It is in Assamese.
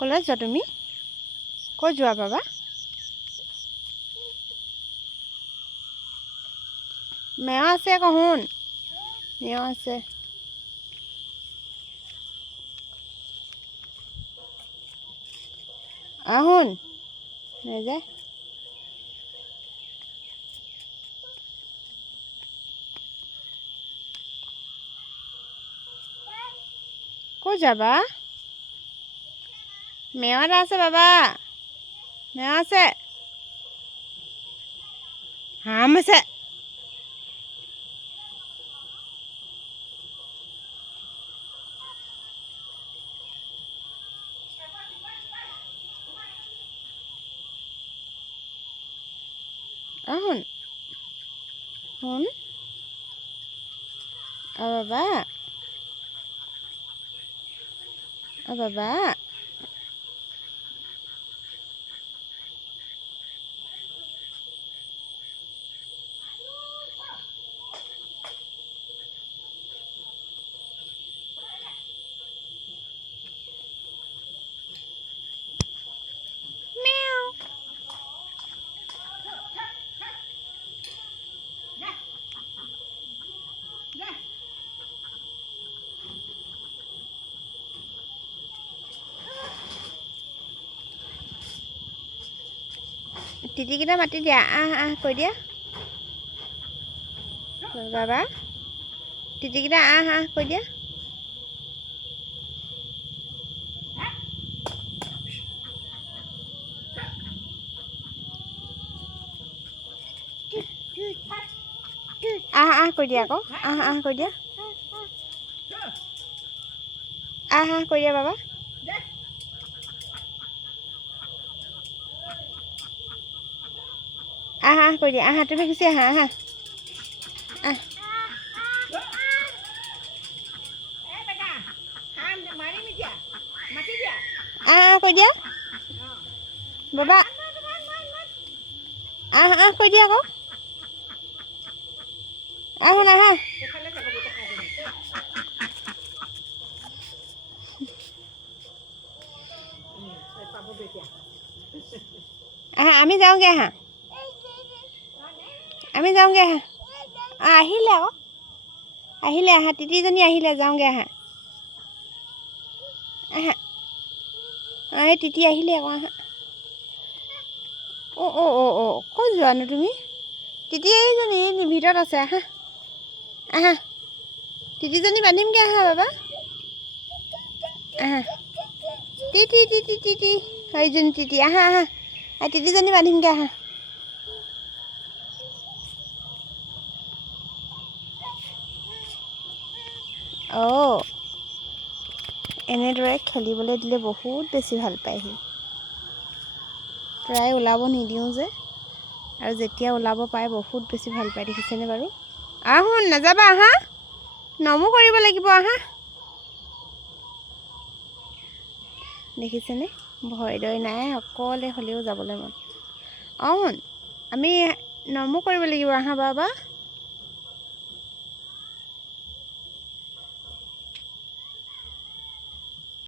কলৈ যোৱা তুমি? ক'ত যোৱা বাবা? মেও আছে আকৌ শুন। মেও আছে। শুন নাযায়। ক'ত যাবা? মেও এটা আছে বাবা। মেও আছে। হাম আছে। শুন শুন বাবা বাবা টিটিকেইটা মাতি দিয়া। কৈ দিয়া বাবা। টিটিকেইটা কৈ দিয়া। কৈ দিয়া আকৌ। কৈ দিয়া। কৈ দিয়া বাবা। কৈ দিয়া। তুমি গুচি আহা। কৈ দিয়া বাবা। কৈ দিয়া আকৌ। শুন আমি যাওঁগে আমি যাওঁগে আহিলে আকৌ। আহিলে টিটিজনী আহিলে। যাওঁগে এই টিটি আহিলে আকৌ। ক'ত যোৱানো তুমি? টিটি এইজনী ভিতৰত আছে। টিটিজনী বান্ধিমগৈ বাবা। টিটি সেইজনী টিটি টিটিজনী বান্ধিমগৈ এনেদৰে খেলিবলৈ দিলে বহুত বেছি ভাল পায় সি। প্ৰায় ওলাব নিদিওঁ যে, আৰু যেতিয়া ওলাব পায় বহুত বেছি ভাল পায়। দেখিছেনে বাৰু? শুন নাযাবা। নমো কৰিব লাগিব। দেখিছেনে? ভয় দয় নাই, অকলে হ'লেও যাবলৈ মন। শুন আমি নমো কৰিব লাগিব। বাবা